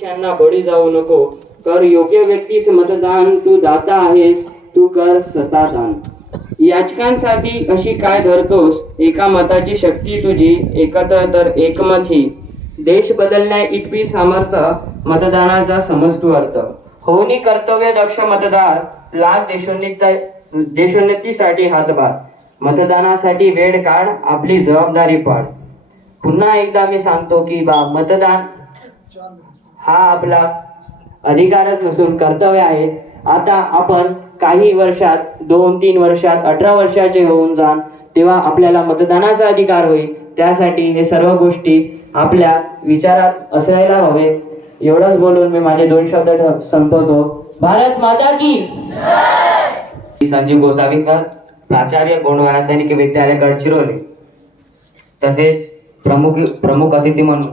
परीक्षांना बळी जाऊ नको. कर योग्य व्यक्तीस मतदान. तू दाता आहेस. तू कर सतादान याचकांसाठी अशी काय धरतोस? एका मताची शक्ती तुझी एकत्र तर एकमत ही. देश बदलण्या इतकी सामर्थ्य मतदानाचा समजतू अर्थ. होऊनी कर्तव्य दक्ष मतदार लाल देशोन्नती देशोन्नतीसाठी हातभार. मतदानासाठी वेळ काढ आपली जबाबदारी पाड. पुन्हा एकदा मी सांगतो की बा मतदान हा आपला अधिकारच नसून कर्तव्य आहे. आता आपण काही वर्षात दोन तीन वर्षात अठरा वर्षाचे होऊन जाण तेव्हा आपल्याला मतदानाचा अधिकार होईल. त्यासाठी हे सर्व गोष्टी आपल्या विचारात असायला हवे. एवढंच बोलून मी माझे दोन शब्द संपवतो. भारत माता की संजीव गोसावी सर प्राचार्य गोंडवाना सैनिक विद्यालय गडचिरोली. तसेच प्रमुख प्रमुख अतिथी म्हणून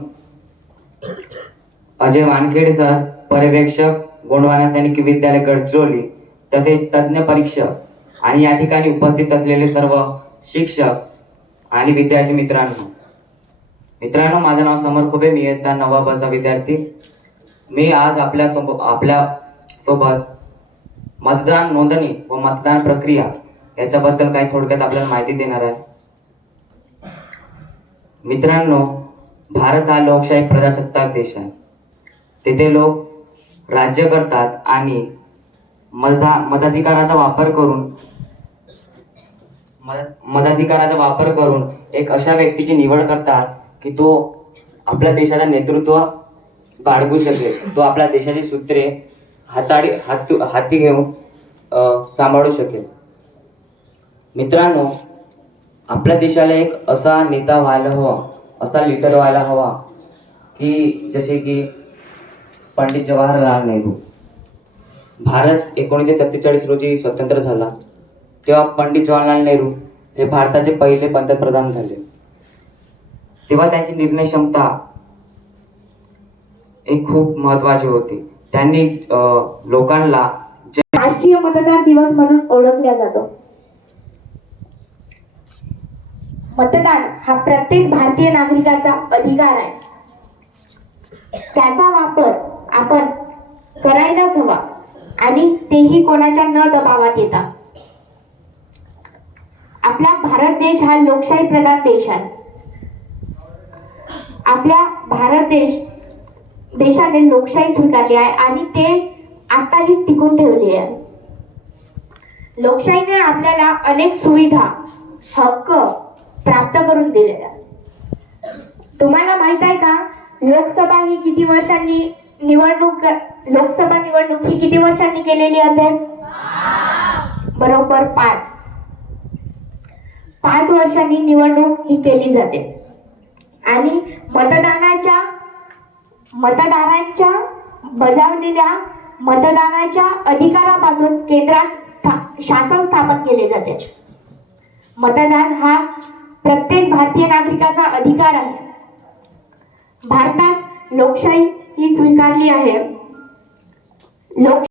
अजय वानखेडे सर पर्यवेक्षक गोंडवाना सैनिक विद्यालय गडचिरोली तसेच तज्ज्ञ परीक्षक आणि या ठिकाणी उपस्थित असलेले सर्व शिक्षक आणि विद्यार्थी मित्रांनो. मित्रांनो माझं नाव समर खुबे मी इयत्ता नववाचा विद्यार्थी. मी आज आपल्यासोबत आपल्यासोबत मतदान नोंदणी व मतदान प्रक्रिया याच्याबद्दल काही थोडक्यात आपल्याला माहिती देणार आहे. मित्रांनो भारत हा लोकशाही प्रजासत्ताक देश आहे. तेथे लोक राज्य करतात आणि मधा मताधिकाराचा वापर करून मद मताधिकाराचा वापर करून एक अशा व्यक्तीची निवड करतात की तो आपल्या देशाला नेतृत्व बाळगू शकेल. तो आपल्या देशाची सूत्रे हाताळी हात हाती घेऊन सांभाळू शकेल. मित्रांनो आपल्या देशाला एक असा नेता व्हायला हवा असा लीडर व्हायला हवा की जसे की पंडित जवाहरलाल नेहरू. भारत एकोणीसशे सत्तेचाळीस रोजी स्वतंत्र झाला. तेव्हा पंडित जवाहरलाल नेहरू हे भारताचे पहिले पंतप्रधान झाले. तेव्हा त्यांची निर्णय क्षमता हे खूप महत्वाची होती. त्यांनी लोकांना राष्ट्रीय मतदार दिवस म्हणून ओळखला जातो. मतदान हा प्रत्येक भारतीय नागरिकाचा अधिकार आहे. त्याचा वापर आपण करायलाच हवा आणि तेही कोणाच्या न दबावात येता. आपला भारत देश हा लोकशाही प्रधान देश आहे. आपल्या भारत देश देशाने लोकशाही स्वीकारली आहे आणि ते आताही टिकून ठेवली आहे. लोकशाहीने आपल्याला अनेक सुविधा हक्क प्राप्त करून दिले तुम्हाला माहीत आहे का? लोकसभा ही किती वर्षांनी निवडणूक लोकसभा निवडणूक ही किती वर्षांनी केलेली असेल बरोबर पाच. पाच वर्षांनी निवडणूक ही केली जाते. आणि मतदानाच्या मतदारांच्या बजावलेल्या मतदानाच्या अधिकारापासून केंद्रात स्था- शासन स्थापन केले जाते. मतदान हा प्रत्येक भारतीय नागरिकाचा अधिकार आहे. भारतात लोकशाही ही स्वीकारली आहे. लोक